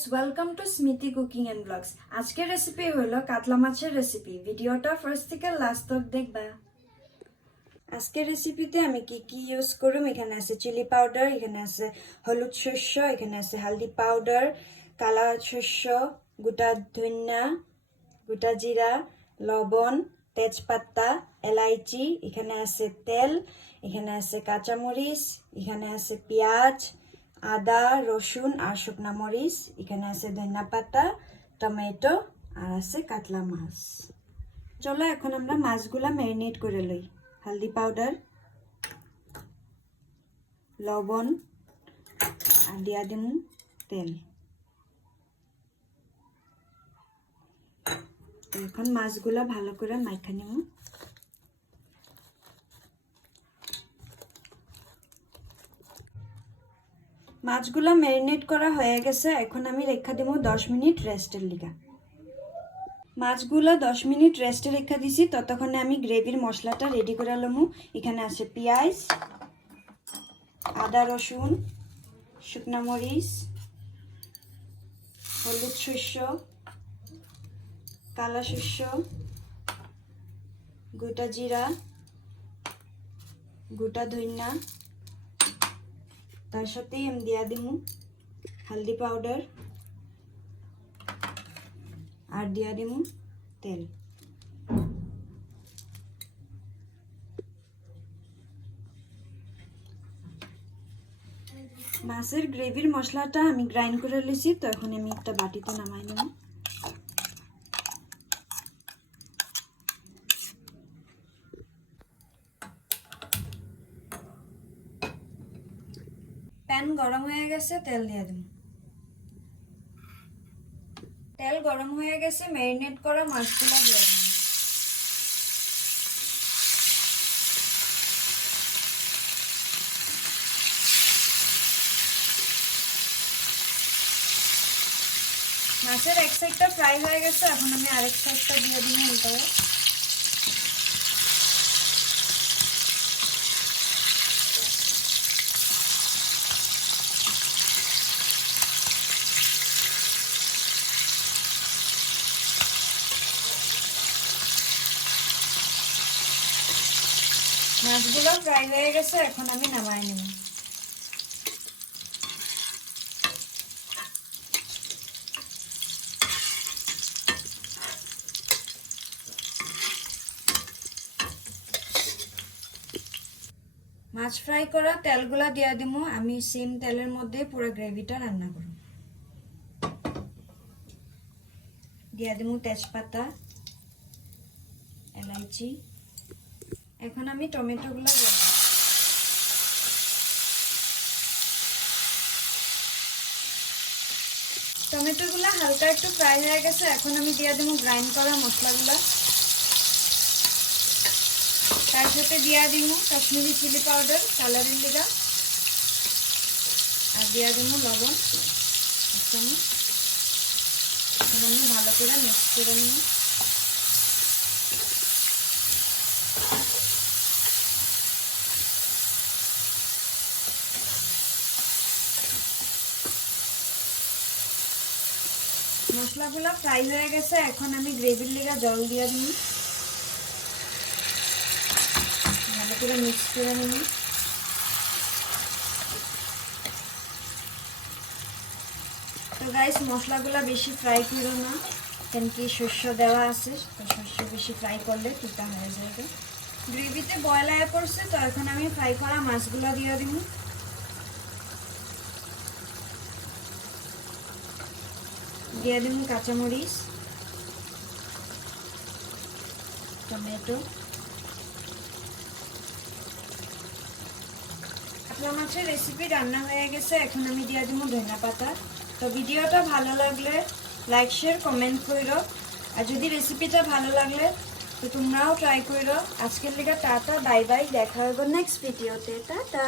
Guys, welcome to স্মৃতি cooking and blogs. আজকের recipe হলো কাতলা মাছের রেসিপি। ভিডিওটা ফার্স্ট থেকে লাস্ট তক দেখবা। আজকের রেসিপিতে আমি কি কি ইউজ করব, এখানে আছে চিলি পাউডার, এখানে আছে হলুদ শস্য, এখানে আছে হালদি পাউডার, কালা শস্য, গোটা ধনিয়া, গোটা জিরা, লবণ, তেজপাতা, এলাইচি, এখানে আছে তেল, এখানে আছে কাঁচামরিচ, এখানে আছে পেঁয়াজ, আদা, রসুন আর শুকনা মরিচ, এখানে আছে ধনিয়া পাতা, টমেটো আর আছে কাতলা মাছ। চলো এখন আমরা মাছগুলা ম্যারিনেট করে লই। হলদি পাউডার, লবণ আর দিয়া দিম তেল। এখন মাছগুলা ভালো করে মাখা নিব। মাছগুলা ম্যারিনেট করা হয়ে গেছে, এখন আমি রেখা দিব 10 মিনিট রেস্টের লিগা। মাছগুলা 10 মিনিট রেস্টে রেখা দিছি, ততক্ষণে আমি গ্রেভির মশলাটা রেডি করে লমু। এখানে আছে পেঁয়াজ, আদা রসুন, শুকনা মরিচ, হলুদ শস্য, কালা শস্য, গোটা জিরা, গোটা ধনিয়া, তার সাথে আমি দিয়া দিমু হলদি পাউডার আর দিয়া দিমু তেল। মাছের গ্রেভির মশলাটা আমি গ্রাইন্ড করে লিছি, তো এখন আমি একটা বাটিতে নামাই নেব। প্যান গরম হয়ে গেছে, তেল দিয়ে দেব। তেল গরম হয়ে গেছে, ম্যারিনেট করা মাছগুলো দিয়ে দেব। মাছের এক সাইডটা ফ্রাই হয়ে গেছে, এখন আমি আরেক সাইডটা দিয়ে দিই উল্টাবো। মাছগুলো ফ্রাই হয়ে গেছে, এখন আমি নামাই নেব। মাছ ফ্রাই করা তেলগুলা দিয়ে দিব। আমি সেম তেলের মধ্যে পুরো গ্রেভিটা রান্না করব। দিয়ে দিব তেজপাতা, এলাইচি। এখন আমি টমেটোগুলো দিয়ে দেব। টমেটোগুলো হালকা একটু ফ্রাই হয়ে গেছে, এখন আমি দিয়ে দেব গ্রাইন্ড করা মশলাগুলো। তার সাথে দিয়ে দিব কাশ্মীরি চিলি পাউডার কালারের লিগা, আর দিয়ে দিব লবণ এক চামচ। এখন আমি ভালো করে মিক্স করে নিব। মশলাগুলো ফ্রাই হয়ে গেছে, এখন আমি গ্রেভির লিগা জল দিয়ে দিই। ভালো করে মিক্স করে নিই। তো গাইস, মশলাগুলো বেশি ফ্রাই করো না, কেন কি শস্য দেওয়া আছে, তো শস্য বেশি ফ্রাই করলে তিতা হয়ে যাবে। গ্রেভিতে বয়েল হয়ে পড়ছে, তো এখন আমি ফ্রাই করা মাছগুলো দিয়ে দিব। দিয়ে দিব কাঁচামরিচ, টমেটো। কাতলা মাছের রেসিপি রান্না হয়ে গেছে, এখন আমি দিয়ে দিব ধনিয়া পাতা। তো ভিডিওটা ভালো লাগলে লাইক শেয়ার কমেন্ট করো, আর যদি রেসিপিটা ভালো লাগলে তো তোমরাও ট্রাই করো। আজকের লিগে টাটা, বাই বাই, দেখা হবে নেক্সট ভিডিওতে। টাটা।